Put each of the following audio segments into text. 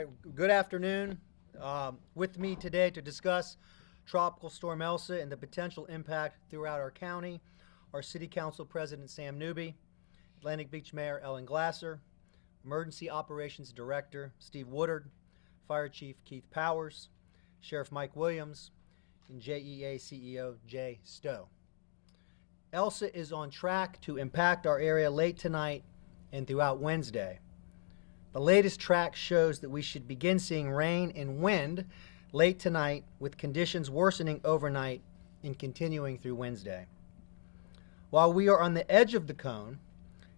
All right, good afternoon. With me today to discuss Tropical Storm Elsa and the potential impact throughout our county are City Council President Sam Newby, Atlantic Beach Mayor Ellen Glasser, Emergency Operations Director Steve Woodard, Fire Chief Keith Powers, Sheriff Mike Williams, and JEA CEO Jay Stowe. Elsa is on track to impact our area late tonight and throughout Wednesday. The latest track shows that we should begin seeing rain and wind late tonight, with conditions worsening overnight and continuing through Wednesday. While we are on the edge of the cone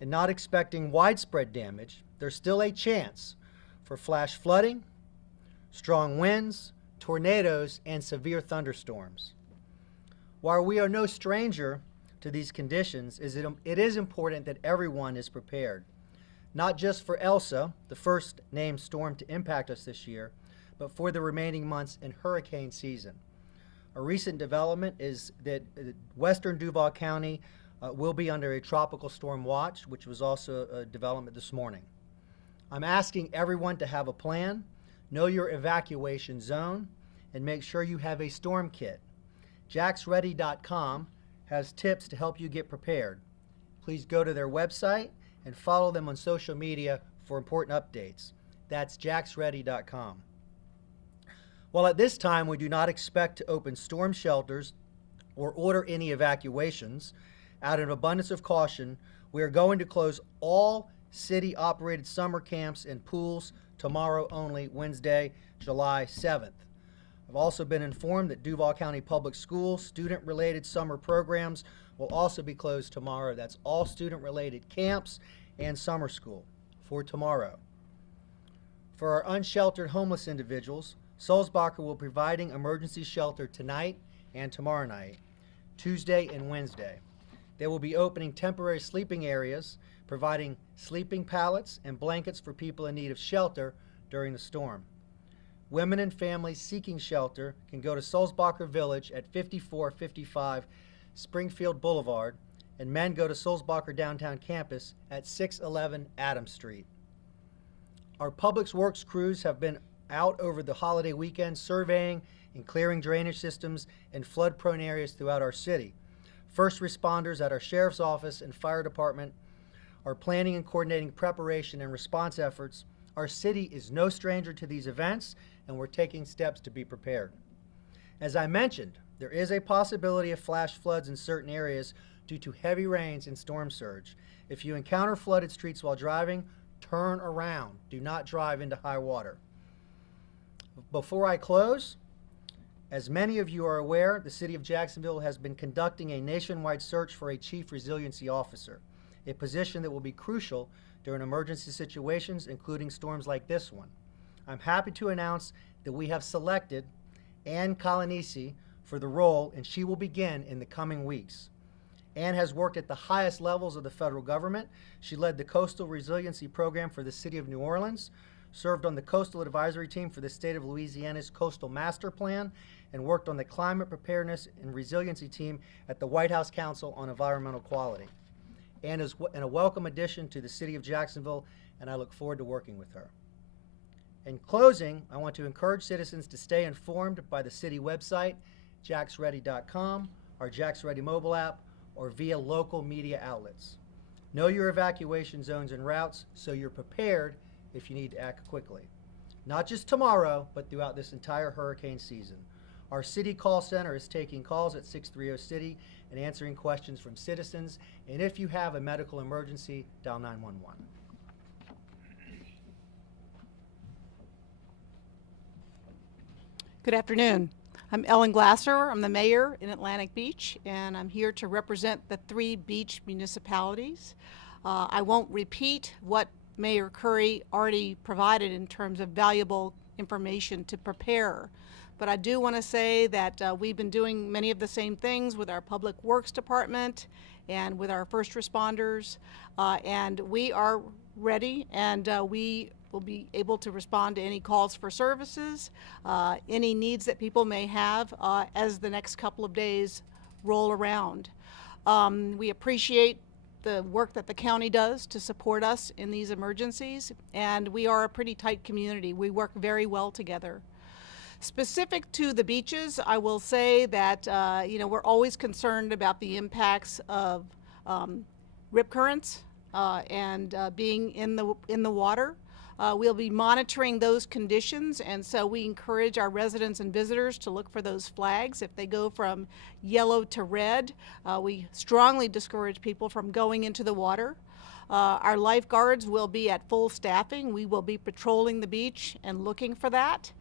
and not expecting widespread damage, there's still a chance for flash flooding, strong winds, tornadoes, and severe thunderstorms. While we are no stranger to these conditions, it is important that everyone is prepared. Not just for Elsa, the first named storm to impact us this year, but for the remaining months in hurricane season. A recent development is that western Duval County will be under a tropical storm watch, which was also a development this morning. I'm asking everyone to have a plan, know your evacuation zone, and make sure you have a storm kit. jacksready.com has tips to help you get prepared. Please go to their website and follow them on social media for important updates. That's jacksready.com. While at this time we do not expect to open storm shelters or order any evacuations, out of abundance of caution, we are going to close all city-operated summer camps and pools tomorrow only, Wednesday, July 7th. I've also been informed that Duval County Public Schools student-related summer programs will also be closed tomorrow. That's all student-related camps and summer school for tomorrow. For our unsheltered homeless individuals, Sulzbacher will be providing emergency shelter tonight and tomorrow night, Tuesday and Wednesday. They will be opening temporary sleeping areas, providing sleeping pallets and blankets for people in need of shelter during the storm. Women and families seeking shelter can go to Sulzbacher Village at 5455 Springfield Boulevard, and men go to Sulzbacher Downtown Campus at 611 Adams Street. Our Public Works crews have been out over the holiday weekend surveying and clearing drainage systems in flood-prone areas throughout our city. First responders at our Sheriff's Office and Fire Department are planning and coordinating preparation and response efforts. Our city is no stranger to these events, and we're taking steps to be prepared. As I mentioned, there is a possibility of flash floods in certain areas due to heavy rains and storm surge. If you encounter flooded streets while driving, turn around. Do not drive into high water. Before I close, as many of you are aware, the City of Jacksonville has been conducting a nationwide search for a Chief Resiliency Officer, a position that will be crucial during emergency situations, including storms like this one. I'm happy to announce that we have selected Ann Colanisi for the role, and she will begin in the coming weeks. Ann has worked at the highest levels of the federal government. She led the Coastal Resiliency Program for the City of New Orleans, served on the Coastal Advisory Team for the State of Louisiana's Coastal Master Plan, and worked on the Climate Preparedness and Resiliency Team at the White House Council on Environmental Quality. Ann is a welcome addition to the City of Jacksonville, and I look forward to working with her. In closing, I want to encourage citizens to stay informed by the city website, jacksready.com, our JacksReady mobile app, or via local media outlets. Know your evacuation zones and routes so you're prepared if you need to act quickly. Not just tomorrow, but throughout this entire hurricane season. Our city call center is taking calls at 630-CITY and answering questions from citizens. And if you have a medical emergency, dial 911. Good afternoon. I'm Ellen Glasser. I'm the mayor in Atlantic Beach, and I'm here to represent the 3 beach municipalities. I won't repeat what Mayor Curry already provided in terms of valuable information to prepare, but I do want to say that we've been doing many of the same things with our Public Works Department and with our first responders, and we are ready, and we will be able to respond to any calls for services, any needs that people may have as the next couple of days roll around. We appreciate the work that the county does to support us in these emergencies, and we are a pretty tight community. We work very well together. Specific to the beaches, I will say that we're always concerned about the impacts of rip currents and being in the water. We'll be monitoring those conditions, and so we encourage our residents and visitors to look for those flags. If they go from yellow to red, we strongly discourage people from going into the water. Our lifeguards will be at full staffing. We will be patrolling the beach and looking for that.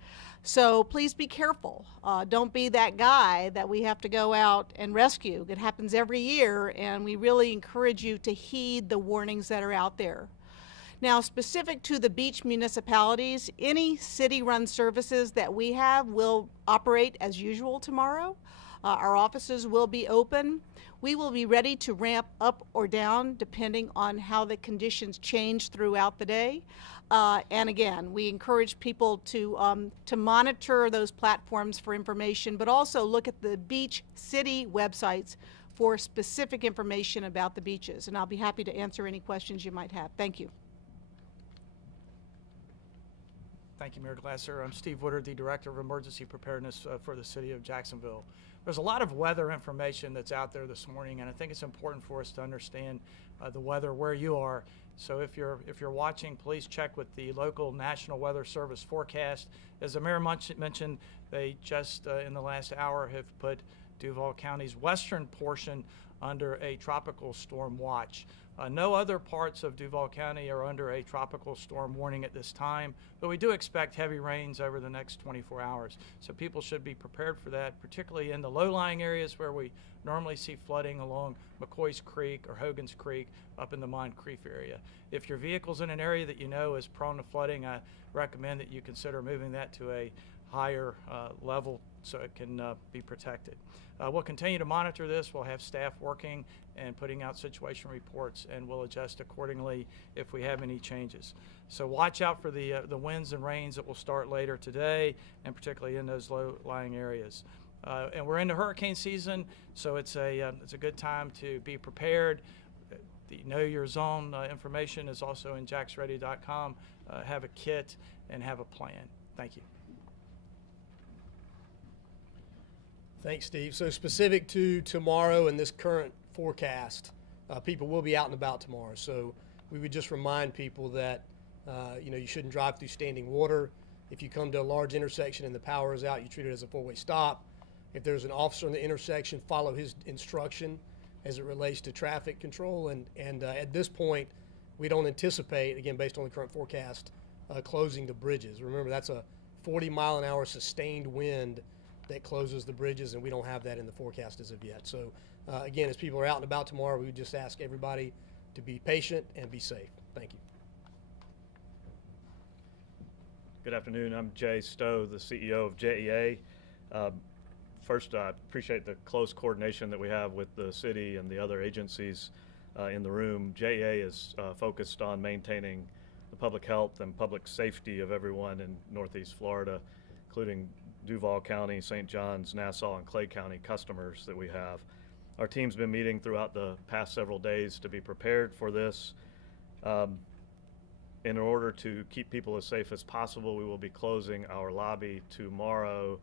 So please be careful. Don't be that guy that we have to go out and rescue. It happens every year, and we really encourage you to heed the warnings that are out there. Now, specific to the beach municipalities, any city-run services that we have will operate as usual tomorrow. Our offices will be open. We will be ready to ramp up or down depending on how the conditions change throughout the day. And again, we encourage people to monitor those platforms for information, but also look at the beach city websites for specific information about the beaches. And I'll be happy to answer any questions you might have. Thank you. Thank you, Mayor Glasser. I'm Steve Woodard, the Director of Emergency Preparedness for the City of Jacksonville. There's a lot of weather information that's out there this morning, and I think it's important for us to understand the weather where you are. So if you're watching, please check with the local National Weather Service forecast. As the Mayor mentioned, they just in the last hour have put Duval County's western portion under a tropical storm watch. No other parts of Duval County are under a tropical storm warning at this time, but we do expect heavy rains over the next 24 hours. So people should be prepared for that, particularly in the low-lying areas where we normally see flooding along McCoy's Creek or Hogan's Creek up in the Mine Creek area. If your vehicle's in an area that you know is prone to flooding, I recommend that you consider moving that to a higher level so it can be protected. We'll continue to monitor this. We'll have staff working and putting out situation reports, and we'll adjust accordingly if we have any changes. So watch out for the winds and rains that will start later today, and particularly in those low-lying areas. And we're into hurricane season, so it's a good time to be prepared. The Know Your Zone information is also in jacksready.com. Have a kit and have a plan. Thank you. Thanks, Steve. So specific to tomorrow and this current forecast, people will be out and about tomorrow. So we would just remind people that you shouldn't drive through standing water. If you come to a large intersection and the power is out, you treat it as a four-way stop. If there's an officer in the intersection, follow his instruction as it relates to traffic control. And at this point, we don't anticipate, again, based on the current forecast, closing the bridges. Remember, that's a 40-mile-an-hour sustained wind that closes the bridges, and we don't have that in the forecast as of yet. So again, as people are out and about tomorrow, we would just ask everybody to be patient and be safe. Thank you. Good afternoon. I'm Jay Stowe, the CEO of JEA. First, I appreciate the close coordination that we have with the city and the other agencies in the room. JEA is focused on maintaining the public health and public safety of everyone in Northeast Florida, including Duval County, St. Johns, Nassau, and Clay County customers that we have. Our team's been meeting throughout the past several days to be prepared for this. In order to keep people as safe as possible, we will be closing our lobby tomorrow,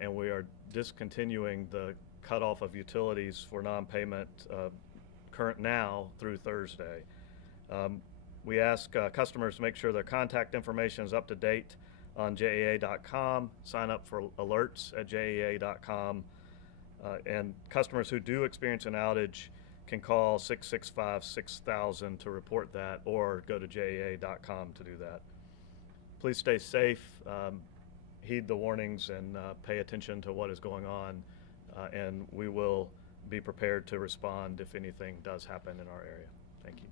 and we are discontinuing the cutoff of utilities for non-payment current now through Thursday. We ask customers to make sure their contact information is up to date on JEA.com, sign up for alerts at JEA.com, and customers who do experience an outage can call 665-6000 to report that, or go to JEA.com to do that. Please stay safe, heed the warnings, and pay attention to what is going on, and we will be prepared to respond if anything does happen in our area. Thank you.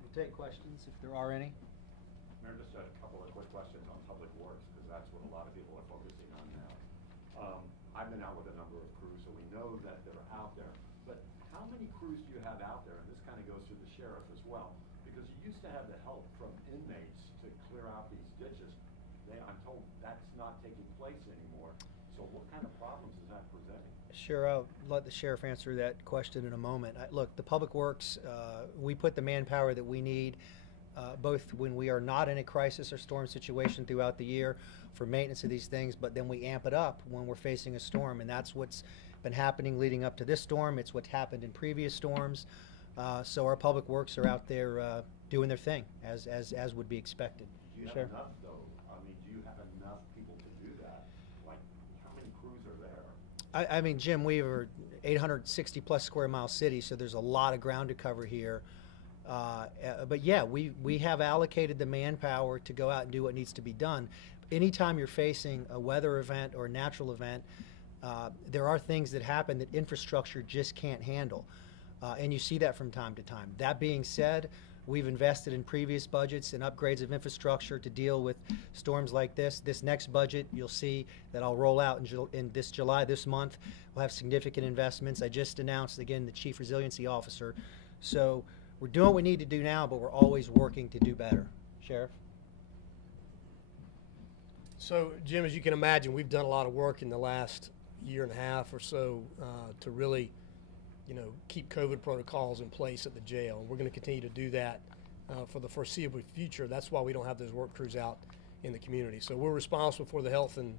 We'll take questions if there are any. Mayor, just a couple of quick questions on public works, because that's what a lot of people are focusing on now. I've been out with a number of crews, so we know that they're out there. But how many crews do you have out there? And this kind of goes to the sheriff as well, because you used to have the help from inmates to clear out these ditches. I'm told that's not taking place anymore. So what kind of problems is that presenting? Sure, I'll let the sheriff answer that question in a moment. Look, the Public Works, we put the manpower that we need, both when we are not in a crisis or storm situation throughout the year for maintenance of these things, but then we amp it up when we're facing a storm, and that's what's been happening leading up to this storm. It's what happened in previous storms. So our Public Works are out there doing their thing, as would be expected. Do you have Sheriff? enough, though? I mean, do you have enough people to do that? Like, how many crews are there? I mean, Jim, we are 860 plus square mile city, so there's a lot of ground to cover here. But yeah, we have allocated the manpower to go out and do what needs to be done. Anytime you're facing a weather event or a natural event, there are things that happen that infrastructure just can't handle. And you see that from time to time. That being said, we've invested in previous budgets and upgrades of infrastructure to deal with storms like this. This next budget, you'll see that I'll roll out in this July, this month. We'll have significant investments. I just announced, again, the Chief Resiliency Officer. So we're doing what we need to do now, but we're always working to do better. Sheriff? So, Jim, as you can imagine, we've done a lot of work in the last year and a half or so to really, keep COVID protocols in place at the jail. We're going to continue to do that for the foreseeable future. That's why we don't have those work crews out in the community. So we're responsible for the health and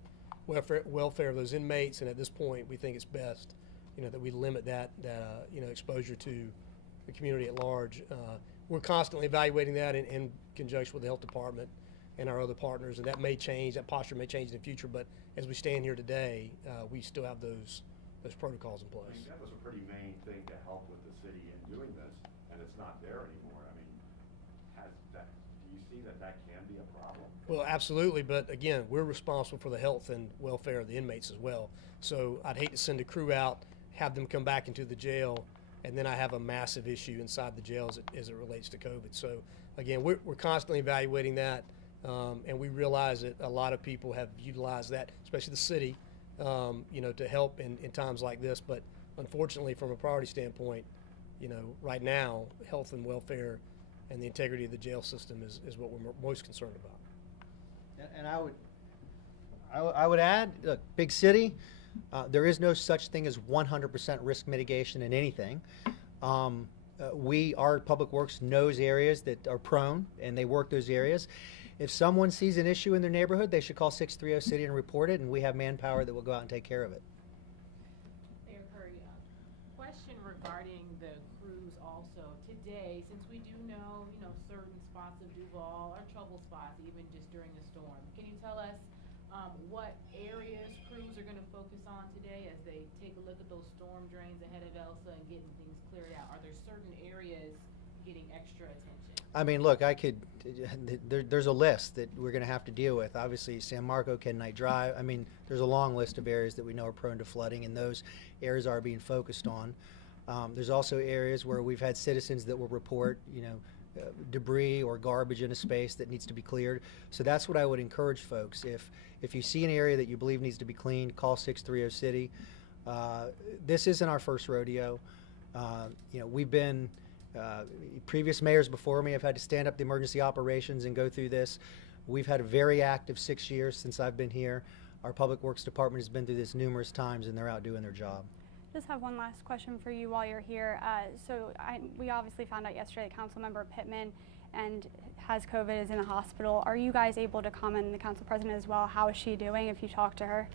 welfare of those inmates, and at this point, we think it's best, that we limit that exposure to the community at large. We're constantly evaluating that in conjunction with the health department and our other partners, and that may change. That posture may change in the future, but as we stand here today, we still have those protocols in I place. mean, that was a pretty main thing to help with the city in doing this, and it's not there anymore. I mean, do you see that can be a problem? Well, absolutely, but again, we're responsible for the health and welfare of the inmates as well. So I'd hate to send a crew out, have them come back into the jail, and then I have a massive issue inside the jail as it relates to COVID. So again, we're constantly evaluating that, and we realize that a lot of people have utilized that, especially the city, to help in times like this. But unfortunately, from a priority standpoint, right now, health and welfare and the integrity of the jail system is what we're most concerned about. And I would add, look, big city, there is no such thing as 100% risk mitigation in anything. Our Public Works knows areas that are prone, and they work those areas. If someone sees an issue in their neighborhood, they should call 630 City and report it, and we have manpower that will go out and take care of it. Mayor Curry, question regarding the crews also. Today, since we do know, certain spots of Duval are trouble spots even just during the storm, can you tell us what areas crews are going to focus on today as they take a look at those storm drains ahead of Elsa and getting things cleared out? Are there certain areas getting extra attention? I mean, look, there's a list that we're going to have to deal with. Obviously, San Marco, Ken Knight Drive. I mean, there's a long list of areas that we know are prone to flooding, and those areas are being focused on. There's also areas where we've had citizens that will report, debris or garbage in a space that needs to be cleared. So that's what I would encourage folks. If you see an area that you believe needs to be cleaned, call 630 City. This isn't our first rodeo. We've been previous mayors before me have had to stand up the emergency operations and go through this. We've had a very active 6 years since I've been here. Our Public Works Department has been through this numerous times, and they're out doing their job. Just have one last question for you while you're here. We obviously found out yesterday that Councilmember Pittman has COVID, is in the hospital. Are you guys able to comment on the council president as well? How is she doing if you talk to her?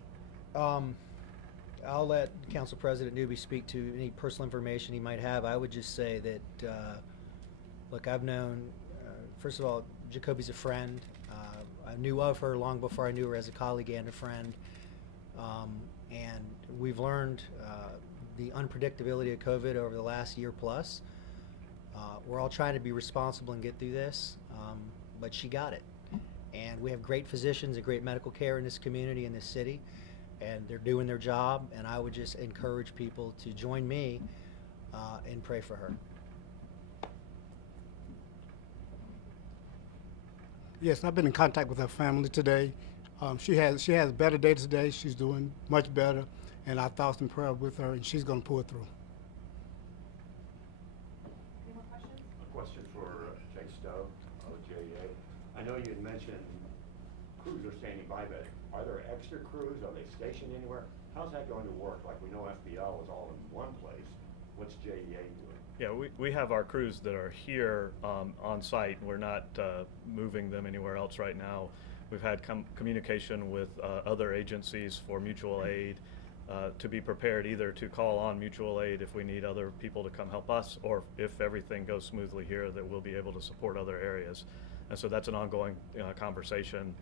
I'll let Council President Newby speak to any personal information he might have. I would just say that, look, I've known, first of all, Jacoby's a friend. I knew of her long before I knew her as a colleague and a friend. And we've learned the unpredictability of COVID over the last year plus. We're all trying to be responsible and get through this, but she got it. And we have great physicians and great medical care in this community, in this city, and they're doing their job, and I would just encourage people to join me and pray for her. Yes, I've been in contact with her family today. She has a better day today. She's doing much better, and our thoughts and prayers with her, and she's going to pull it through. Any more questions? A question for Jay Stowe, OJA. I know you had mentioned crews are standing by, but are there extra crews? Are they stationed anywhere? how's that going to work? Like, we know FBL is all in one place. What's JEA doing? Yeah, we have our crews that are here on site. We're not moving them anywhere else right now. We've had communication with other agencies for mutual aid to be prepared either to call on mutual aid if we need other people to come help us, or if everything goes smoothly here, that we'll be able to support other areas. And so that's an ongoing conversation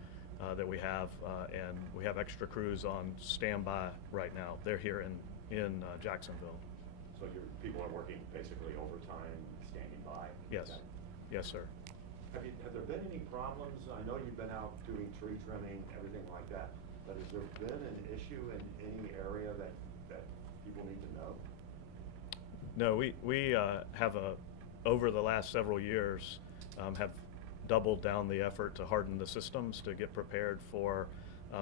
that we have, and we have extra crews on standby right now.Ey're here in Jacksonville. So your people are working basically overtime, standing by? Yes. Okay. Yes, sir. Have there been any problems? I know you've been out doing tree trimming, everything like that, but has there been an issue in any area that people need to know? No, we have over the last several years have doubled down the effort to harden the systems to get prepared for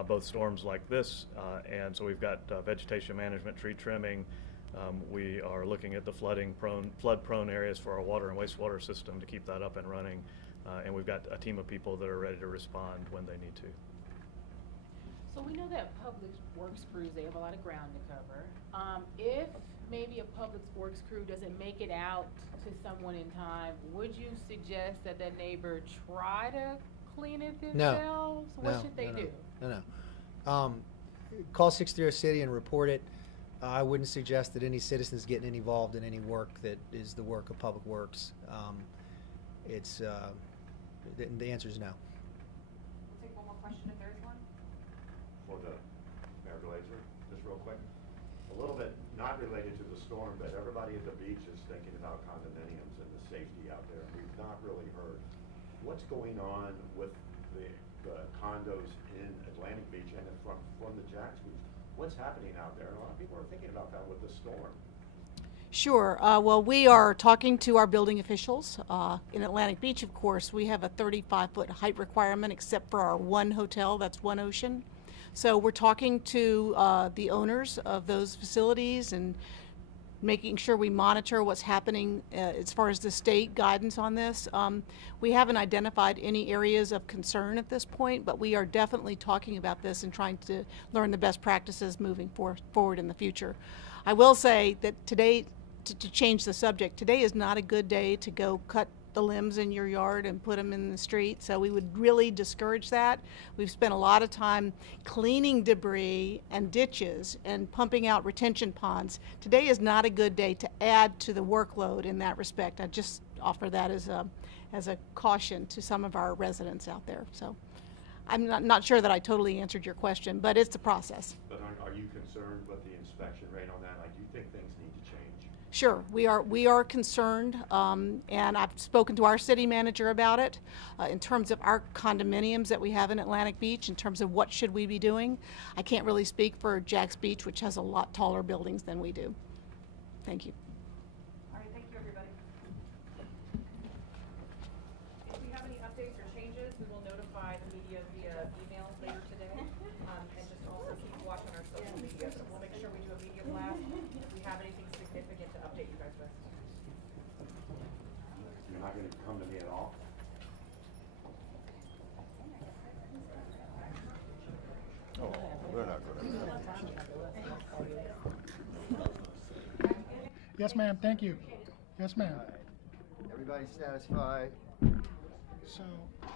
both storms like this, and so we've got vegetation management, tree trimming. We are looking at the flood-prone areas for our water and wastewater system to keep that up and running, and we've got a team of people that are ready to respond when they need to. So we know that public works crews, they have a lot of ground to cover. If maybe a public works crew doesn't make it out to someone in time, would you suggest that that neighbor try to clean it themselves? What should they do? No. Call 630 City and report it. I wouldn't suggest that any citizens getting involved in any work that is the work of Public Works. The answer is no. We'll take one more question if there is one. For the Mayor Glazer, just real quick. A little bit not related to the storm, but everybody at the beach is thinking about condominiums and the safety out there. We've not really heard what's going on with the condos in Atlantic Beach and from the Jacks Beach. What's happening out there? And a lot of people are thinking about that with the storm. Sure. Well, we are talking to our building officials. In Atlantic Beach, of course, we have a 35-foot height requirement except for our one hotel, that's One Ocean. So we're talking to the owners of those facilities and making sure we monitor what's happening as far as the state guidance on this. We haven't identified any areas of concern at this point, but we are definitely talking about this and trying to learn the best practices moving forward in the future. I will say that today, to change the subject, today is not a good day to go cut the limbs in your yard and put them in the street, so we would really discourage that. We've spent a lot of time cleaning debris and ditches and pumping out retention ponds. Today is not a good day to add to the workload in that respect. I just offer that as a caution to some of our residents out there. So I'm not sure that I totally answered your question, but it's a process. But are you concerned with the inspection rate on that? Like, do you think things need to change? Sure, we are concerned, and I've spoken to our city manager about it in terms of our condominiums that we have in Atlantic Beach, in terms of what should we be doing. I can't really speak for Jacks Beach, which has a lot taller buildings than we do. Thank you. All right, thank you, everybody. If we have any updates or changes, we will notify the media via email later today. And just also keep watching our social media. So we'll make sure we do a media blast if we have anything significant to update you guys with. You're not going to come to me at all? Oh, they're not good at that. Yes, ma'am, thank you. Yes, ma'am. Everybody satisfied? So